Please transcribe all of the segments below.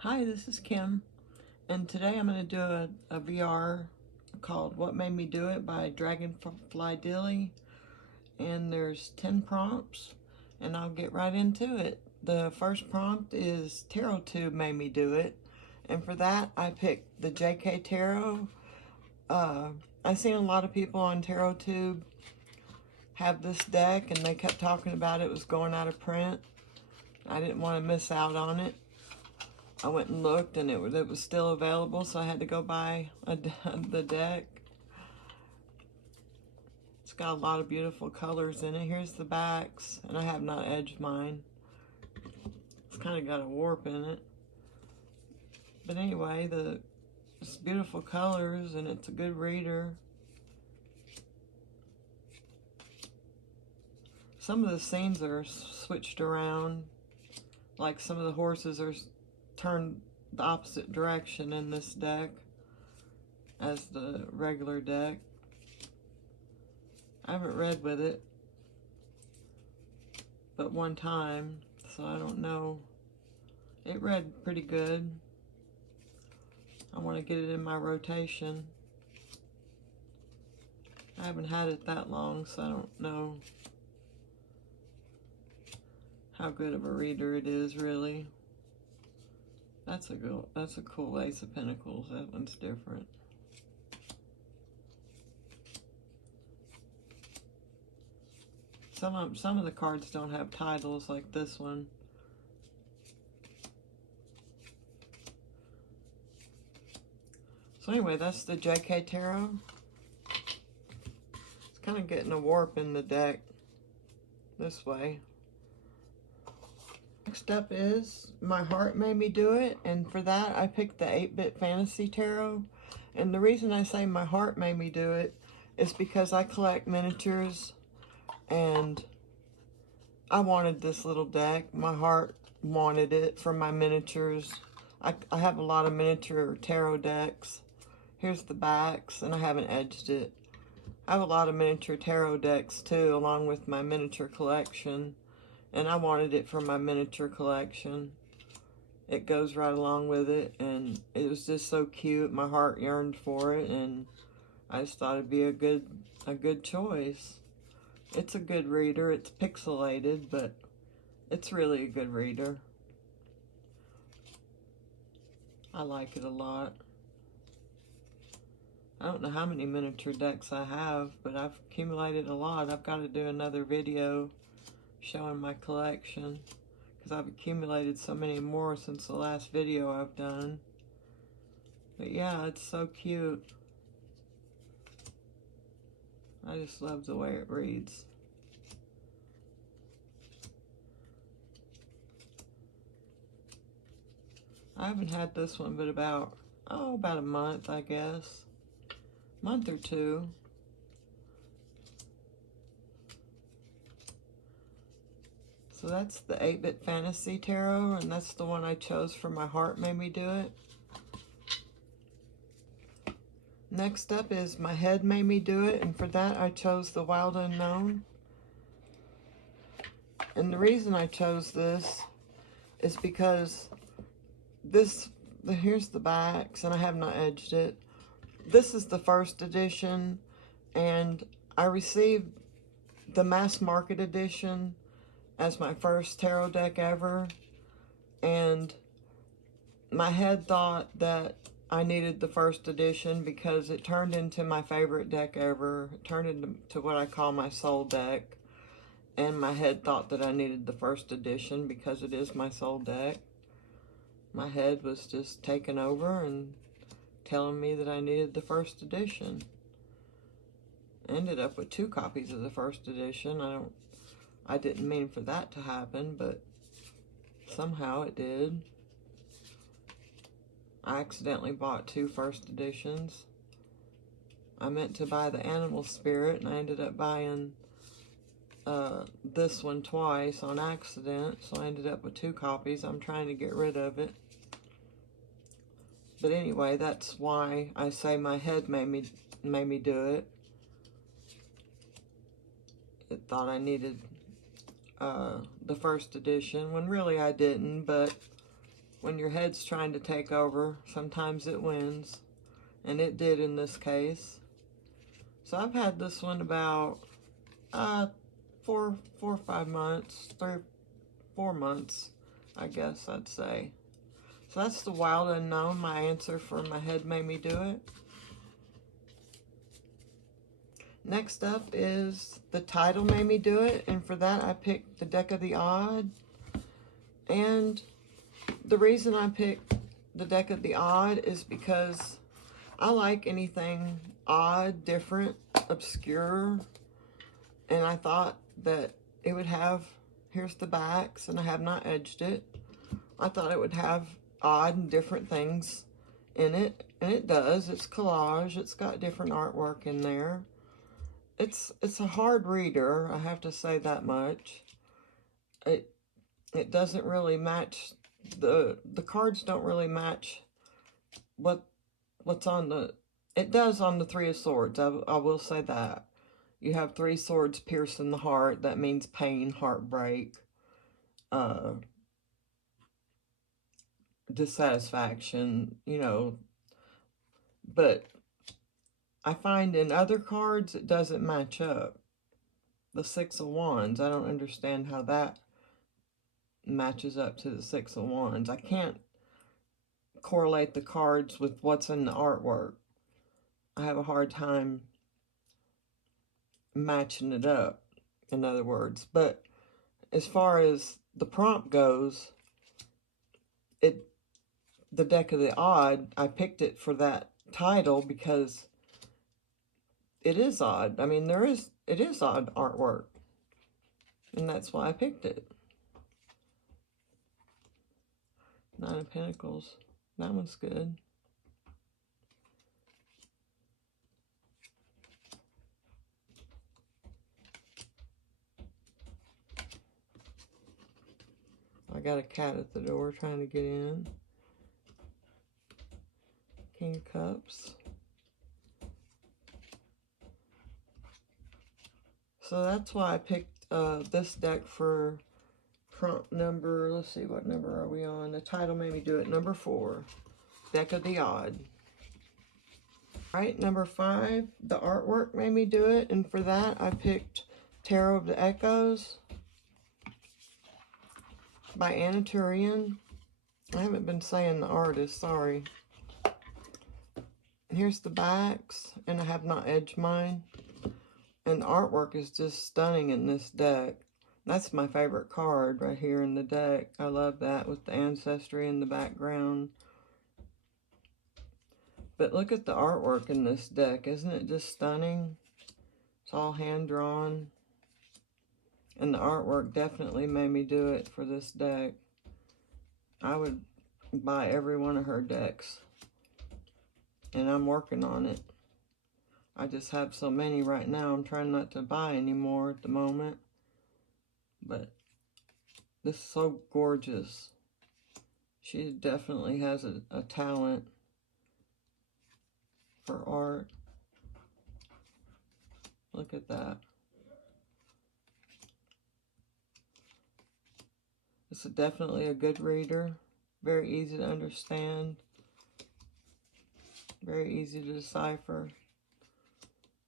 Hi, this is Kim, and today I'm going to do a VR called What Made Me Do It by Dragonfly Dilly, and there's 10 prompts, and I'll get right into it. The first prompt is Tarot Tube made me do it, and for that I picked the JK Tarot. Uh, I've seen a lot of people on Tarot Tube have this deck, and they kept talking about it was going out of print. I didn't want to miss out on it. I went and looked, and it was still available, so I had to go buy the deck. It's got a lot of beautiful colors in it. Here's the backs, and I have not edged mine. It's kind of got a warp in it. But anyway, it's beautiful colors, and it's a good reader. Some of the scenes are switched around, like some of the horses are turned the opposite direction in this deck as the regular deck. I haven't read with it but one time, so I don't know. It read pretty good. I want to get it in my rotation. I haven't had it that long, so I don't know how good of a reader it is, really. That's a cool Ace of Pentacles. That one's different. Some of the cards don't have titles like this one. So anyway, that's the JK Tarot. It's kind of getting a warp in the deck this way. Next up is My Heart Made Me Do It, and for that I picked the 8-Bit Fantasy Tarot. And the reason I say my heart made me do it is because I collect miniatures, and I wanted this little deck. My heart wanted it for my miniatures. I have a lot of miniature tarot decks. Here's the backs, and I haven't edged it. I have a lot of miniature tarot decks too, along with my miniature collection, and I wanted it for my miniature collection. It goes right along with it, and it was just so cute. My heart yearned for it, and I just thought it'd be a good choice. It's a good reader. It's pixelated, but it's really a good reader. I like it a lot. I don't know how many miniature decks I have, but I've accumulated a lot. I've got to do another video showing my collection, because I've accumulated so many more since the last video I've done. But yeah, it's so cute. I just love the way it reads. I haven't had this one but about a month, I guess. Month or two. So that's the 8-Bit Fantasy Tarot, and that's the one I chose for My Heart Made Me Do It. Next up is My Head Made Me Do It, and for that I chose the Wild Unknown. And the reason I chose this is because here's the backs, and I have not edged it. This is the first edition, and I received the mass market edition as my first tarot deck ever, and my head thought that I needed the first edition because it turned into my favorite deck ever. It turned into what I call my soul deck, and my head thought that I needed the first edition because it is my soul deck. My head was just taking over and telling me that I needed the first edition. Ended up with 2 copies of the first edition. I didn't mean for that to happen, but somehow it did. I accidentally bought 2 first editions. I meant to buy the Animal Spirit, and I ended up buying this one twice on accident, so I ended up with 2 copies. I'm trying to get rid of it. But anyway, that's why I say my head made me do it. It thought I needed the first edition, when really I didn't, but when your head's trying to take over, sometimes it wins. And it did in this case. So I've had this one about 4 or 5 months, 3 or 4 months, I guess I'd say. So that's the Wild Unknown, my answer for My Head Made Me Do It. Next up is The Title Made Me Do It, and for that I picked the Deck of the Odd. And the reason I picked the Deck of the Odd is because I like anything odd, different, obscure, and I thought that it would have, here's the backs, and I have not edged it. I thought it would have odd and different things in it, and it does. It's collage. It's got different artwork in there. It's a hard reader, I have to say that much. It doesn't really match, the cards don't really match what's on the, it does on the Three of Swords, I will say that. You have 3 swords piercing the heart. That means pain, heartbreak, dissatisfaction, you know. But I find in other cards it doesn't match up. The Six of Wands, I don't understand how that matches up to the Six of Wands. I can't correlate the cards with what's in the artwork. I have a hard time matching it up, in other words. But as far as the prompt goes, the Deck of the Odd, I picked it for that title because it is odd. I mean, it is odd artwork, and that's why I picked it. Nine of Pentacles, that one's good. I got a cat at the door trying to get in. King of Cups. So that's why I picked this deck for prompt number, let's see, what number are we on? The title made me do it, number 4, Deck of the Odd. All right, number 5, the artwork made me do it, and for that I picked Tarot of the Echoes by Anna Turian. I haven't been saying the artist, sorry. Here's the backs, and I have not edged mine. And the artwork is just stunning in this deck. That's my favorite card right here in the deck. I love that with the ancestry in the background. But look at the artwork in this deck. Isn't it just stunning? It's all hand-drawn. And the artwork definitely made me do it for this deck. I would buy every one of her decks. And I'm working on it. I just have so many right now. I'm trying not to buy anymore at the moment. But this is so gorgeous. She definitely has a talent for art. Look at that. This is definitely a good reader. Very easy to understand. Very easy to decipher.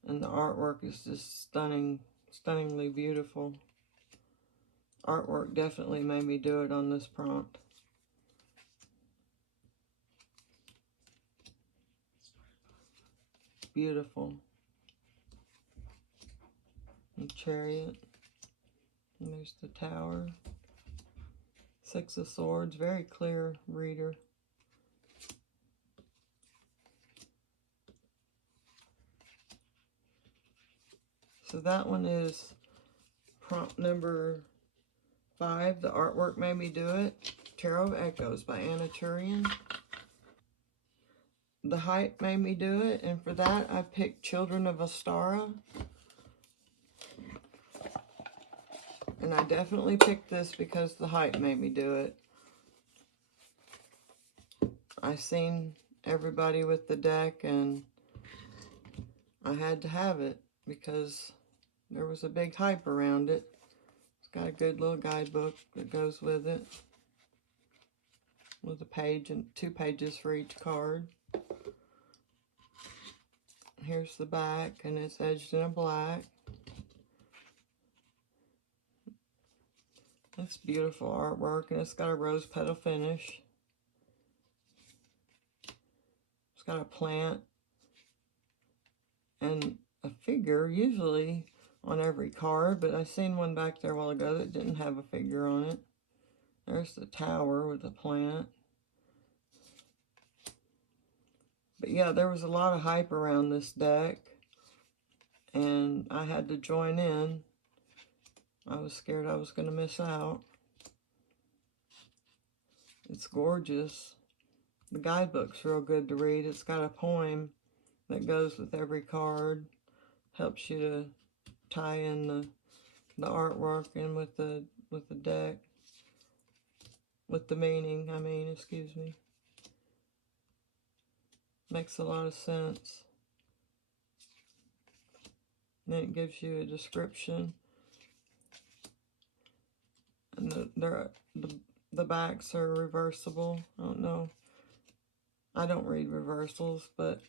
And the artwork is just stunning, stunningly beautiful. Artwork definitely made me do it on this prompt. Beautiful. And Chariot. And there's the Tower. Six of Swords, very clear reader. So that one is prompt number 5. The artwork made me do it. Tarot of Echoes by Anna Turian. The height made me do it, and for that I picked Children of Ostara. And I definitely picked this because the height made me do it. I seen everybody with the deck and I had to have it because there was a big hype around it. It's got a good little guidebook that goes with it. with a page and 2 pages for each card. Here's the back, and it's edged in a black. It's beautiful artwork, and it's got a rose petal finish. It's got a plant and a figure, usually on every card, but I seen one back there a while ago that didn't have a figure on it. There's the tower with the plant. But yeah, there was a lot of hype around this deck, and I had to join in. I was scared I was going to miss out. It's gorgeous. The guidebook's real good to read. It's got a poem that goes with every card. Helps you to tie in the artwork and with the deck. With the meaning, excuse me. Makes a lot of sense. Then it gives you a description. And the backs are reversible. I don't know. I don't read reversals, but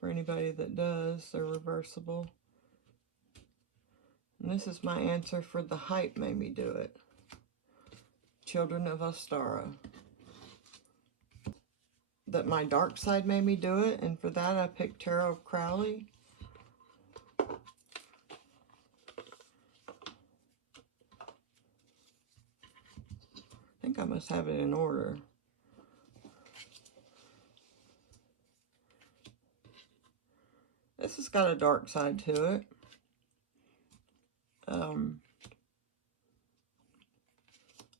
for anybody that does, they're reversible. And this is my answer for the hype made me do it. Children of Ostara. That my dark side made me do it, and for that I picked Tarot of Crowley. I think I must have it in order. This has got a dark side to it.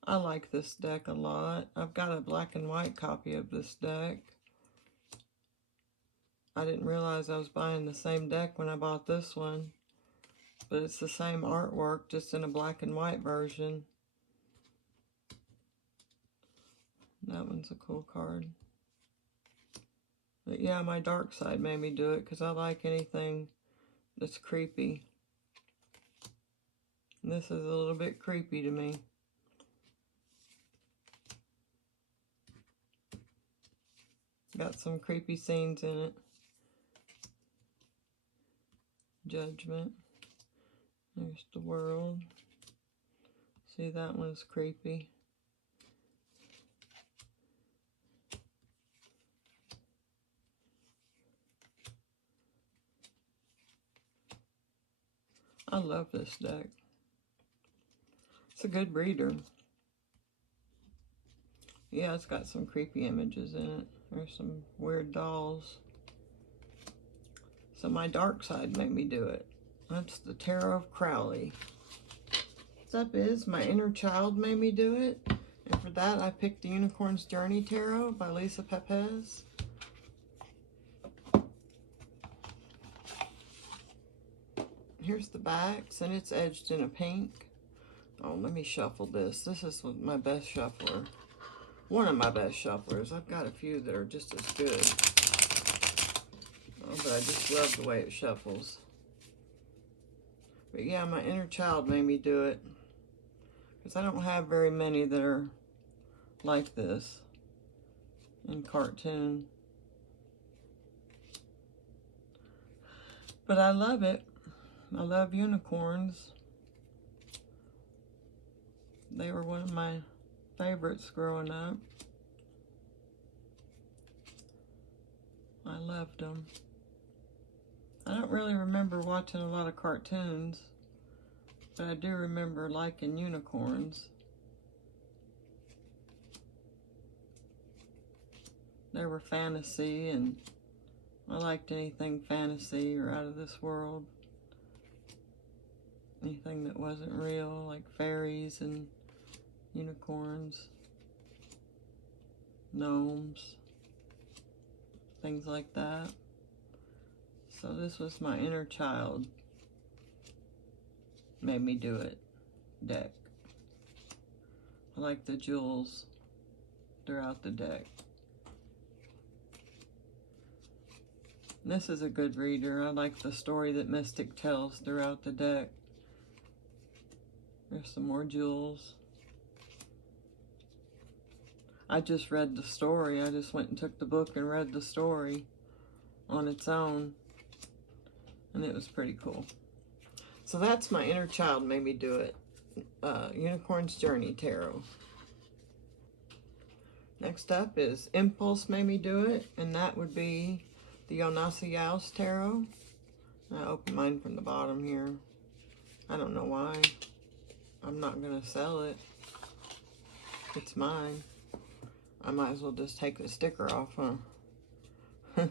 I like this deck a lot. I've got a black and white copy of this deck. I didn't realize I was buying the same deck when I bought this one, but it's the same artwork, just in a black and white version. That one's a cool card. But yeah, my dark side made me do it because I like anything that's creepy. And this is a little bit creepy to me. Got some creepy scenes in it. Judgment. There's the world. See, that one's creepy. I love this deck. It's a good reader. Yeah, it's got some creepy images in it. There's some weird dolls. So my dark side made me do it. That's the Tarot of Crowley. Next up is my inner child made me do it. And for that, I picked the Unicorn's Journey Tarot by Lisa Pepez. Here's the backs, and it's edged in a pink. Oh, let me shuffle this. This is my best shuffler. One of my best shufflers. I've got a few that are just as good. Oh, but I just love the way it shuffles. But yeah, my inner child made me do it. Because I don't have very many that are like this in cartoon. But I love it. I love unicorns. They were one of my favorites growing up. I loved them. I don't really remember watching a lot of cartoons, but I do remember liking unicorns. They were fantasy, and I liked anything fantasy or out of this world. Anything that wasn't real, like fairies and unicorns, gnomes, things like that. So this was my inner child made me do it deck. I like the jewels throughout the deck. This is a good reader. I like the story that Mystic tells throughout the deck. There's some more jewels. I just read the story. I just went and took the book and read the story on its own. And it was pretty cool. So that's my inner child made me do it. Unicorn's Journey Tarot. Next up is Impulse made me do it. And that would be the Yonasayaos Tarot. I opened mine from the bottom here. I don't know why. I'm not going to sell it. It's mine. I might as well just take the sticker off, huh?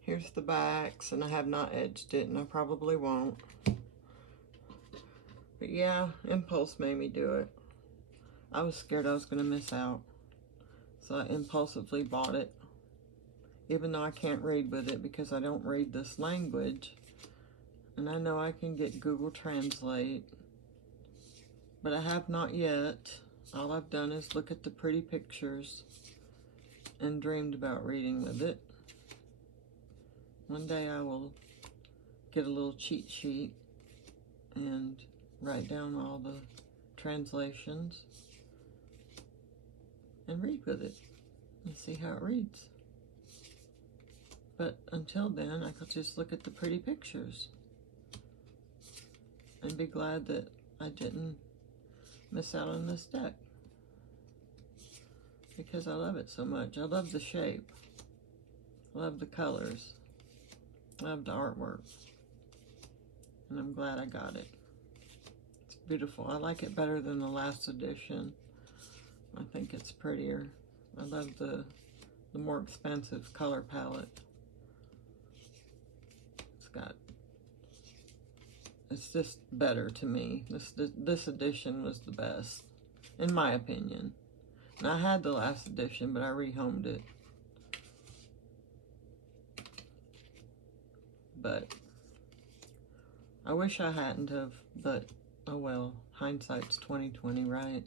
Here's the backs, and I have not edged it, and I probably won't. But yeah, Impulse made me do it. I was scared I was going to miss out. So I impulsively bought it. Even though I can't read with it because I don't read this language. And I know I can get Google Translate. But I have not yet. All I've done is look at the pretty pictures and dreamed about reading with it. One day I will get a little cheat sheet and write down all the translations and read with it and see how it reads. But until then, I could just look at the pretty pictures and be glad that I didn't miss out on this deck because I love it so much. I love the shape. I love the colors. I love the artwork. And I'm glad I got it. It's beautiful. I like it better than the last edition. I think it's prettier. I love the more expensive color palette. It's just better to me. This edition was the best, in my opinion. And I had the last edition, but I rehomed it. But I wish I hadn't have, but oh well, hindsight's 20/20, right?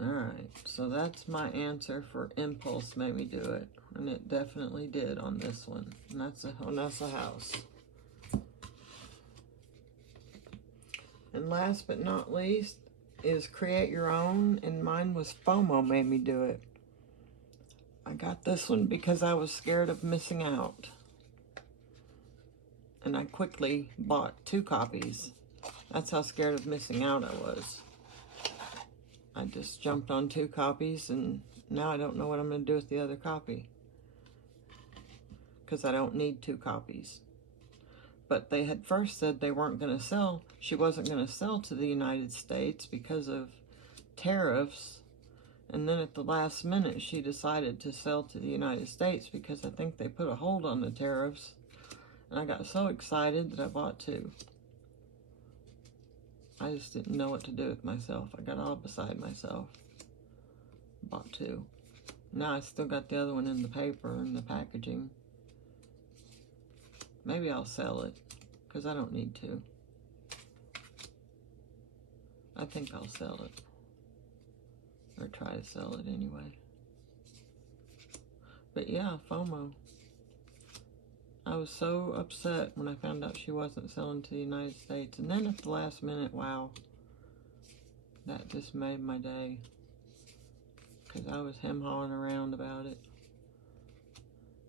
Alright, so that's my answer for Impulse made me do it. And it definitely did on this one. And that's a Honessa house. And last but not least is Create Your Own. And mine was FOMO made me do it. I got this one because I was scared of missing out. And I quickly bought 2 copies. That's how scared of missing out I was. I just jumped on 2 copies, and now I don't know what I'm going to do with the other copy. Because I don't need 2 copies. But they had first said they weren't going to sell. She wasn't going to sell to the United States because of tariffs. And then at the last minute, she decided to sell to the United States because I think they put a hold on the tariffs. And I got so excited that I bought 2. I just didn't know what to do with myself. I got all beside myself. Bought 2. Now I still got the other one in the paper and the packaging. Maybe I'll sell it, because I don't need to. I think I'll sell it. Or try to sell it anyway. But yeah, FOMO. I was so upset when I found out she wasn't selling to the United States. And then at the last minute, wow. That just made my day. Because I was hem-hawing around about it.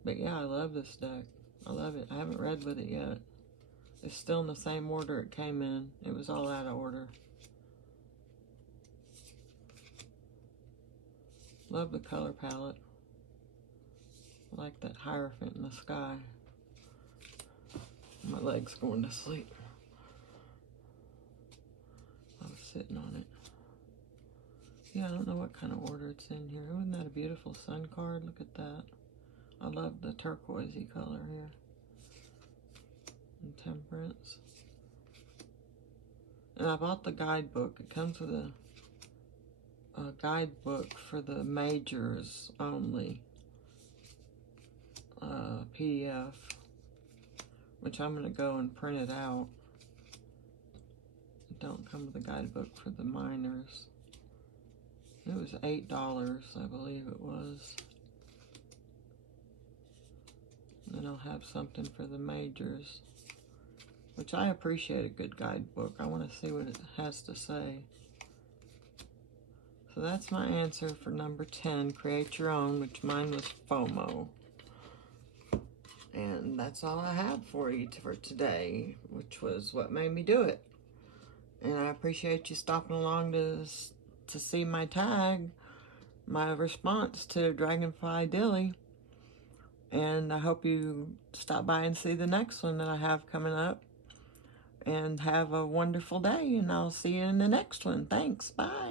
But yeah, I love this deck. I love it. I haven't read with it yet. It's still in the same order it came in. It was all out of order. Love the color palette. I like that Hierophant in the sky. My leg's going to sleep. I was sitting on it. Yeah, I don't know what kind of order it's in here. Isn't that a beautiful sun card? Look at that. I love the turquoisey color here. And Temperance. And I bought the guidebook. It comes with a guidebook for the majors only. PDF. Which I'm going to go and print it out. It don't come with a guidebook for the minors. It was $8, I believe it was. And then I'll have something for the majors. Which I appreciate a good guidebook. I want to see what it has to say. So that's my answer for number 10, create your own, which mine was FOMO. And that's all I have for you for today, which was what made me do it. And I appreciate you stopping along to see my tag, my response to Dragonfly Dilly. And I hope you stop by and see the next one that I have coming up. And have a wonderful day, and I'll see you in the next one. Thanks. Bye.